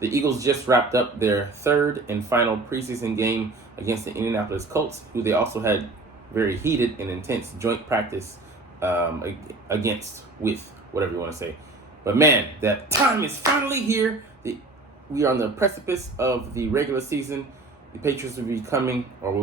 The Eagles just wrapped up their third and final preseason game against the Indianapolis Colts, who they also had very heated and intense joint practice against, with, whatever you want to say. But man, that time is finally here. We are on the precipice of the regular season. The Patriots will be coming, or we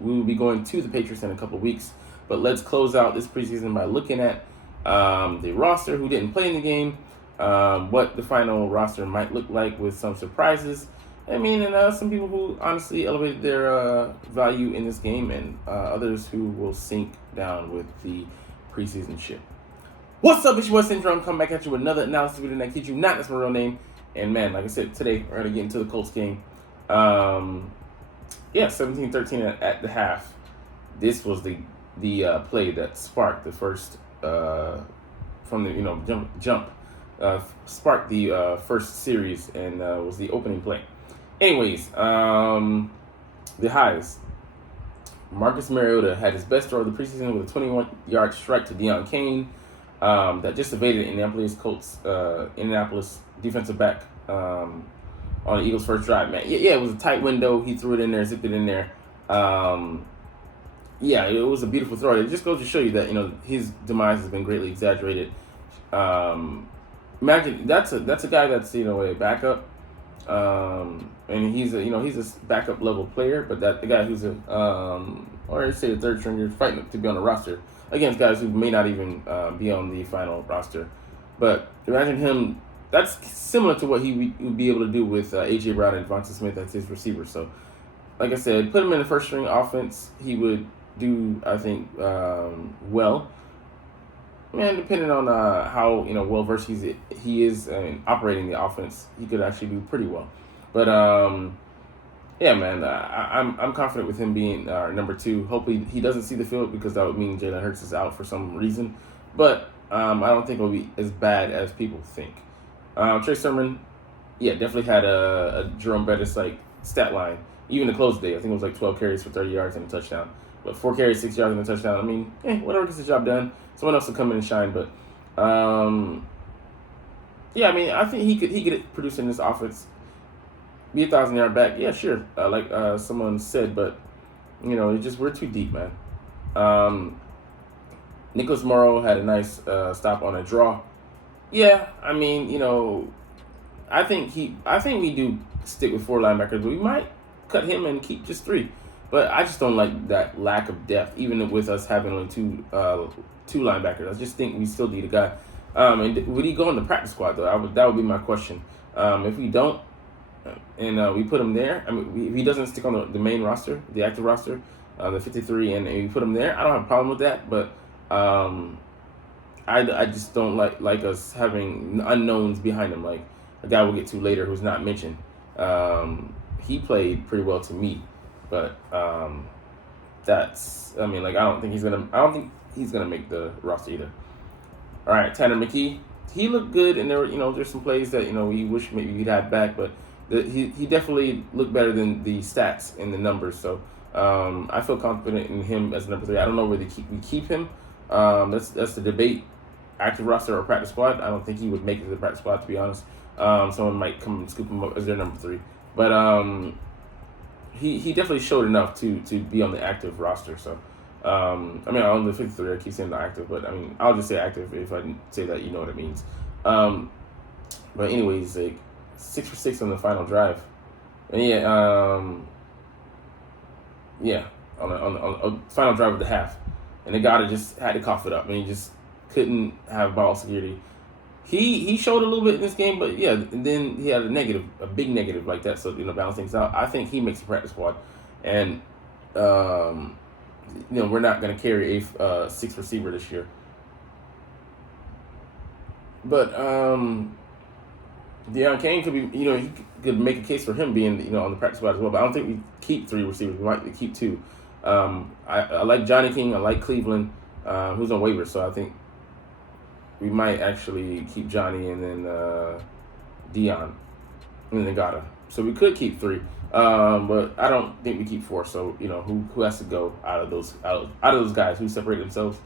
will be going to the Patriots in a couple of weeks. But let's close out this preseason by looking at the roster, who didn't play in the game, what the final roster might look like with some surprises. And some people who honestly elevated their value in this game, and others who will sink down with the preseason ship. What's up, it's your boy Syndrome. Come back at you with another analysis video, and I kid you not, that's my real name. And man, like I said, today we're going to get into the Colts game. 17-13 at the half. This was the play that sparked the first from the jump sparked the first series, and was the opening play. Anyways, the highs. Marcus Mariota had his best throw of the preseason with a 21-yard strike to Deion Kane that just evaded Indianapolis Colts Indianapolis defensive back on the Eagles' first drive. Man, it was a tight window. He threw it in there, zipped it in there. It was a beautiful throw. It just goes to show you that his demise has been greatly exaggerated. Imagine that's a guy that's a backup, and he's a backup level player, but that the guy who's a third stringer fighting to be on the roster against guys who may not even be on the final roster. But imagine him. That's similar to what he would be able to do with A.J. Brown and Devonta Smith as his receiver. So, like I said, put him in the first string offense, he would do, I think, well. Man, depending on how well versed he is in operating the offense, he could actually do pretty well. But I'm confident with him being number two. Hopefully he doesn't see the field, because that would mean Jalen Hurts is out for some reason. But I don't think it'll be as bad as people think. Trey Sermon, definitely had a Jerome Bettis-like stat line. Even to close the day, I think it was like 12 carries for 30 yards and a touchdown. But 4 carries, 6 yards and a touchdown. Whatever gets the job done. Someone else will come in and shine. But I think he could produce in this offense. Be a 1,000-yard back, yeah, sure. Like someone said, but we're too deep, man. Nicholas Morrow had a nice stop on a draw. Yeah, I think we do stick with 4 linebackers, but we might cut him and keep just 3. But I just don't like that lack of depth, even with us having only two linebackers. I just think we still need a guy. And would he go on the practice squad, though? That would be my question. If we don't, and we put him there, if he doesn't stick on the main roster, the active roster, the 53, and we put him there, I don't have a problem with that. But I just don't like us having unknowns behind him, like a guy we'll get to later who's not mentioned. He played pretty well to me, but I don't think he's gonna make the roster either. All right, Tanner McKee, he looked good, and there's some plays that we wish maybe he'd had back, but he definitely looked better than the stats and the numbers. So I feel confident in him as number 3. I don't know where we keep him. That's the debate. Active roster or practice squad. I don't think he would make it to the practice squad, to be honest. Someone might come and scoop him up as their number 3. But he definitely showed enough to be on the active roster. So on the 53, I keep saying the active, but I'll just say active if I say that, you know what it means. But anyways, like 6 for 6 on the final drive, and on the final drive of the half, and the guy just had to cough it up, and he just couldn't have ball security. He showed a little bit in this game, but and then he had a big negative like that, so balance things out. I think he makes the practice squad, and we're not going to carry a 6th receiver this year. But Deion Kane could be, he could make a case for him being, on the practice squad as well. But I don't think we keep 3 receivers. We might keep 2. I like Johnny King. I like Cleveland, who's on waivers. So I think we might actually keep Johnny and then Deion and then Ngata. So we could keep 3, but I don't think we keep 4. So who has to go out of those guys who separate themselves?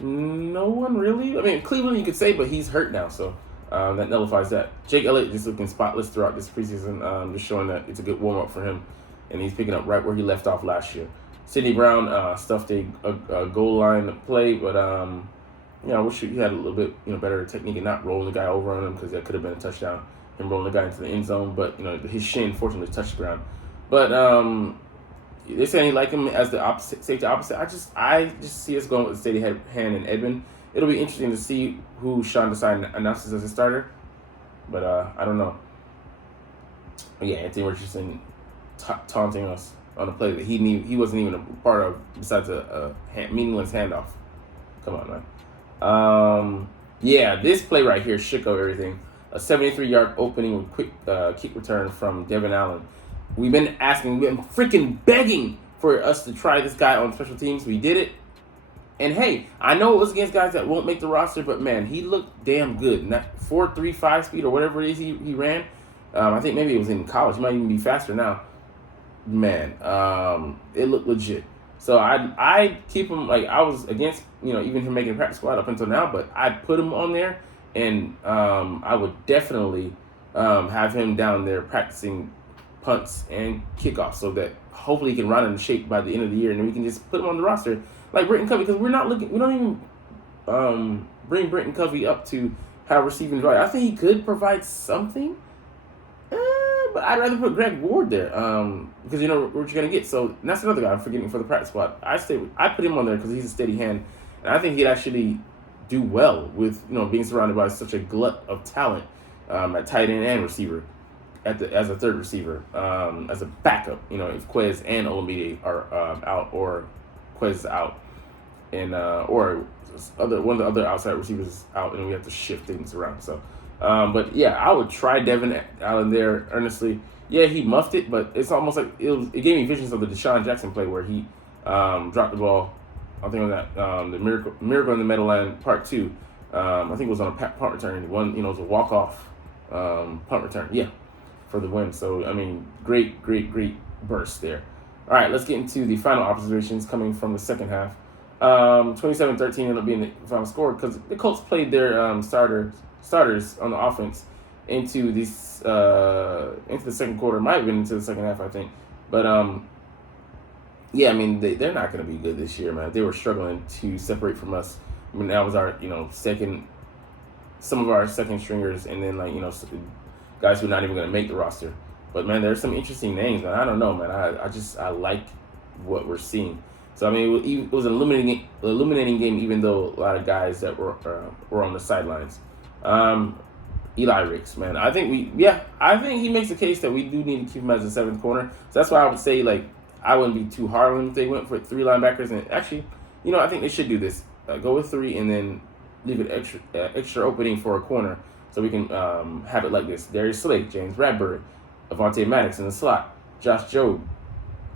No one really. Cleveland you could say, but he's hurt now. So that nullifies that. Jake Elliott just looking spotless throughout this preseason, just showing that it's a good warm up for him, and he's picking up right where he left off last year. Sidney Brown stuffed a goal line play, but I wish he had a little bit better technique and not rolling the guy over on him, because that could have been a touchdown. Him rolling the guy into the end zone, but his shin fortunately touched the ground. But they're saying he like him as the safety opposite. I just see us going with the steady hand and Edmund. It'll be interesting to see who Sean Desai announces as a starter, but I don't know. But yeah, Anthony Richardson taunting us on a play that he wasn't even a part of, besides a meaningless handoff. Come on, man. Yeah, this play right here shook up everything. A 73-yard opening with quick kick return from Devin Allen. We've been freaking begging for us to try this guy on special teams. We did it. And hey, I know it was against guys that won't make the roster, but man, he looked damn good. And that 4.35 speed or whatever it is he ran, I think maybe it was in college. He might even be faster now. Man, it looked legit. So I keep him, like, I was against, even him making the practice squad up until now, but I'd put him on there, and I would definitely have him down there practicing punts and kickoffs, so that hopefully he can run in shape by the end of the year, and then we can just put him on the roster like Britton Covey, because we don't even bring Britton Covey up to have receiving drive. I think he could provide something, but I'd rather put Greg Ward there, because you know what you're gonna get. So that's another guy I'm forgetting for the practice squad. I put him on there because he's a steady hand, and I think he'd actually do well with being surrounded by such a glut of talent at tight end and receiver, as a third receiver, as a backup. If Quez and Olamide are out, or Quez is out, and or one of the other outside receivers is out, and we have to shift things around. So, but yeah, I would try Devin Allen there earnestly. Yeah, he muffed it, but it's almost like it gave me visions of the Deshaun Jackson play where he dropped the ball. I think on that the Miracle in the Meadowland Part 2. I think it was on a punt return. One, it was a walk-off punt return. Yeah, for the win. So, I mean, great burst there. All right, let's get into the final observations coming from the second half. 27-13 ended up being the final score because the Colts played their starters on the offense into the second quarter. Might have been into the second half, I think. But yeah, I mean, they're not going to be good this year, man. They were struggling to separate from us. I mean, that was our some of our second stringers, and then guys who are not even going to make the roster. But man, there's some interesting names, man. I don't know, man. I like what we're seeing. So I mean, it was an illuminating game, even though a lot of guys that were on the sidelines. Eli Ricks, man. I think he makes the case that we do need to keep him as a seventh corner. So that's why I would say I wouldn't be too hard on them if they went for 3 linebackers. And actually, I think they should do this. Go with 3 and then leave it extra opening for a corner, so we can have it like this: Darius Slade, James Bradbury, Avonte Maddox in the slot, Josh Jobe,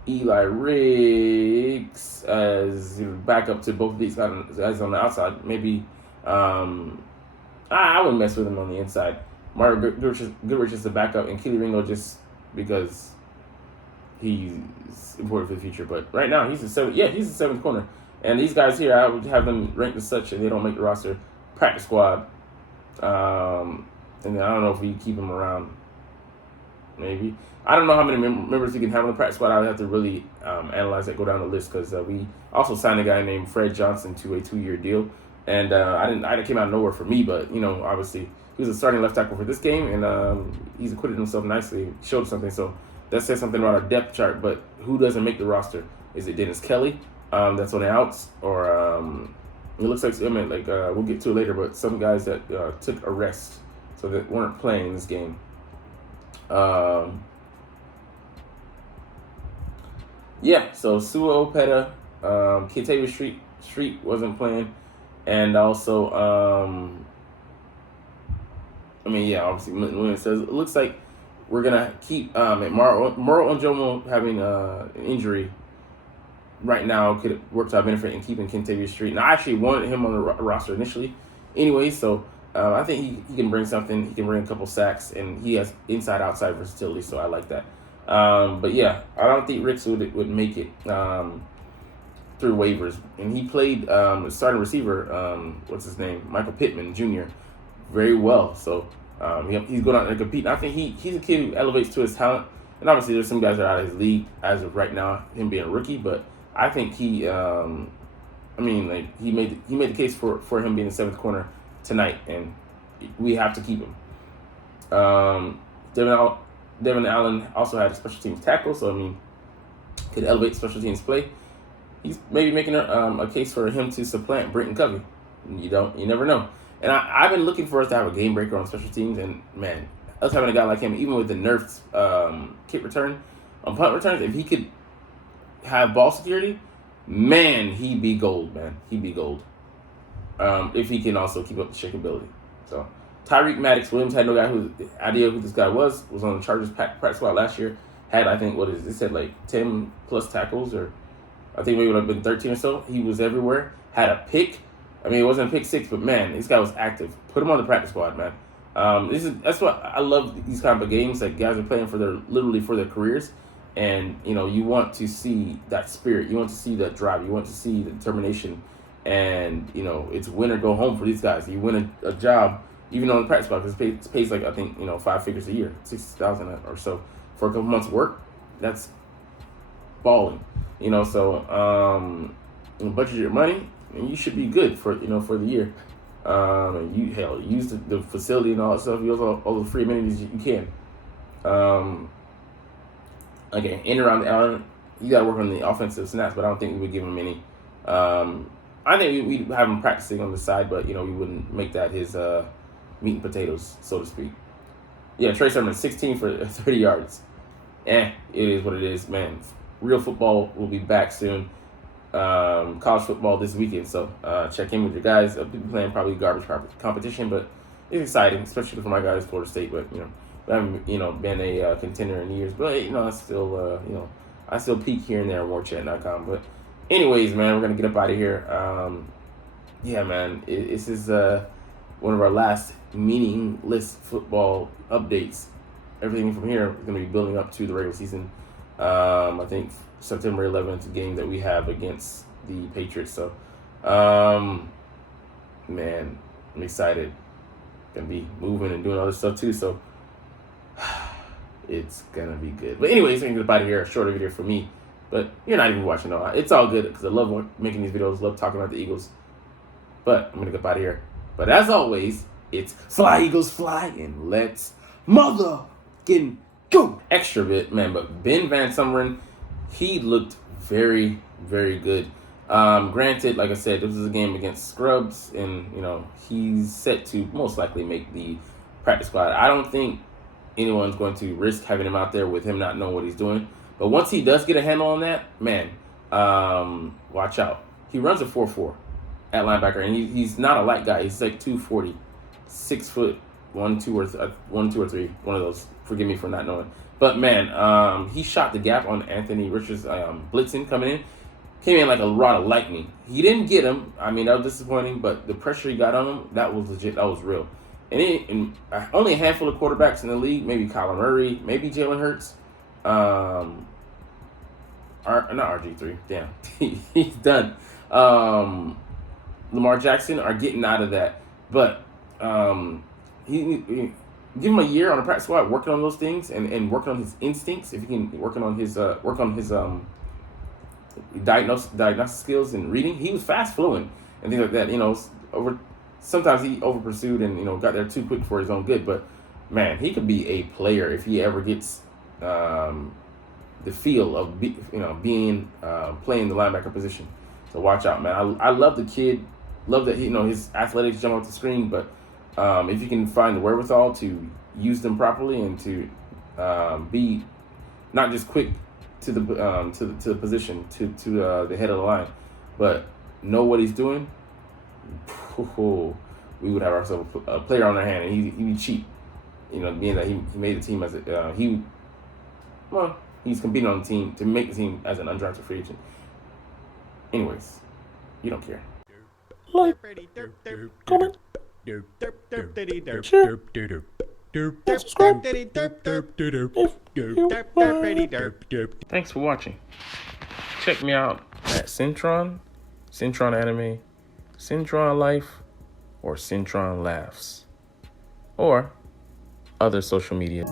Eli Ricks as backup to both of these guys on the outside. Maybe I wouldn't mess with him on the inside. Mario Goodrich is the backup, and Keely Ringo just because he's important for the future. But right now he's the seventh corner. And these guys here, I would have them ranked as such, and they don't make the roster. Practice squad. And then I don't know if we keep them around. Maybe. I don't know how many members we can have on the practice squad. I would have to really analyze that, go down the list, because we also signed a guy named Fred Johnson to a 2-year deal. And I came out of nowhere for me, but, obviously he was a starting left tackle for this game, and he's acquitted himself nicely, showed something. So that says something about our depth chart. But who doesn't make the roster? Is it Dennis Kelly? That's on the outs, or it looks like we'll get to it later, but some guys that took a rest, so that weren't playing this game. Yeah, so Sua Opeta, Kentavious Street wasn't playing, and also obviously Williams says it looks like we're gonna keep Moro Njomo having an injury. Right now could work to our benefit in keeping Kentavious Street. And I actually wanted him on the roster initially anyway, so I think he can bring something. He can bring a couple sacks, and he has inside-outside versatility, so I like that. But yeah, I don't think Ricks would make it through waivers. And he played starting receiver, what's his name, Michael Pittman Jr., very well. So he's going out there and compete. And I think he's a kid who elevates to his talent. And obviously, there's some guys that are out of his league as of right now, him being a rookie. But I think he made the case for him being the seventh corner tonight, and we have to keep him. Devin Allen also had a special teams tackle, so could elevate special teams play. He's maybe making a case for him to supplant Brenton Covey. You never know. And I've been looking for us to have a game breaker on special teams, and man, us having a guy like him, even with the nerfed kick return on punt returns, if he could have ball security, man, he'd be gold, man. He'd be gold. If he can also keep up the shakeability. So Tyreek Maddox Williams had no idea who this guy was on the Chargers practice squad last year. Had, I think, it said like 10 plus tackles, or I think maybe it would have been 13 or so. He was everywhere. Had a pick. It wasn't a pick six, but man, this guy was active. Put him on the practice squad, man. That's what I love, these kind of games that guys are playing literally for their careers. And, you want to see that spirit. You want to see that drive. You want to see the determination. And, it's win or go home for these guys. You win a job, even on the practice squad, because it pays like, I think, 5 figures a year, $60,000 or so for a couple months of work. That's balling, so budget your money, and you should be good for the year. And you use the facility and all that stuff. Use all the free amenities you can. Again, in and around Allen, you got to work on the offensive snaps, but I don't think we would give him any. I think we'd have him practicing on the side, but we wouldn't make that his meat and potatoes, so to speak. Yeah, Trey Sermon, 16 for 30 yards. It is what it is, man. Real football will be back soon. College football this weekend, so check in with your guys. I'll be playing probably garbage competition, but it's exciting, especially for my guys, Florida State. But we haven't been a contender in years. But I still I still peek here and there on warchat.com. But anyways, man, we're gonna get up out of here. Yeah, man, this is one of our last meaningless football updates. Everything from here is going to be building up to the regular season. I think September 11th game that we have against the Patriots. So, man, I'm excited. Going to be moving and doing other stuff too. So, it's going to be good. But anyways, I'm going to get out of here. A shorter video for me. But you're not even watching. No, it's all good because I love making these videos. Love talking about the Eagles. But I'm going to get out of here. But as always, it's fly, Eagles, fly, and let's motherfucking go. Extra bit, man. But Ben Van Sumeren, he looked very, very good. Granted, like I said, this was a game against scrubs, and, he's set to most likely make the practice squad. I don't think anyone's going to risk having him out there with him not knowing what he's doing. But once he does get a handle on that, man, watch out. He runs a 4.4 at linebacker, and he's not a light guy. He's like 240, 6 foot, 1, 2, or 3. One of those. Forgive me for not knowing. But man, he shot the gap on Anthony Richards blitzing coming in. Came in like a rod of lightning. He didn't get him. That was disappointing. But the pressure he got on him, that was legit. That was real. And only a handful of quarterbacks in the league, maybe Kyler Murray, maybe Jalen Hurts. Not RG3. Damn, he's done. Lamar Jackson are getting out of that, but he give him a year on a practice squad, working on those things and working on his instincts. If he can work on his diagnostic skills and reading, he was fast flowing and things like that. Sometimes he over pursued and got there too quick for his own good. But man, he could be a player if he ever gets the feel of being playing the linebacker position. So watch out, man. I love the kid. Love that his athletics jump off the screen, but if you can find the wherewithal to use them properly and to be not just quick to the position to the head of the line, but know what he's doing, we would have ourselves a player on our hand, and he'd be cheap. Being that he made the team as he's competing on the team to make the team as an undrafted free agent. Anyways, you don't care. Like, comment, share, subscribe Thanks for watching. Check me out at Centron Anime, Centron Life, or Centron Laughs. or other social media.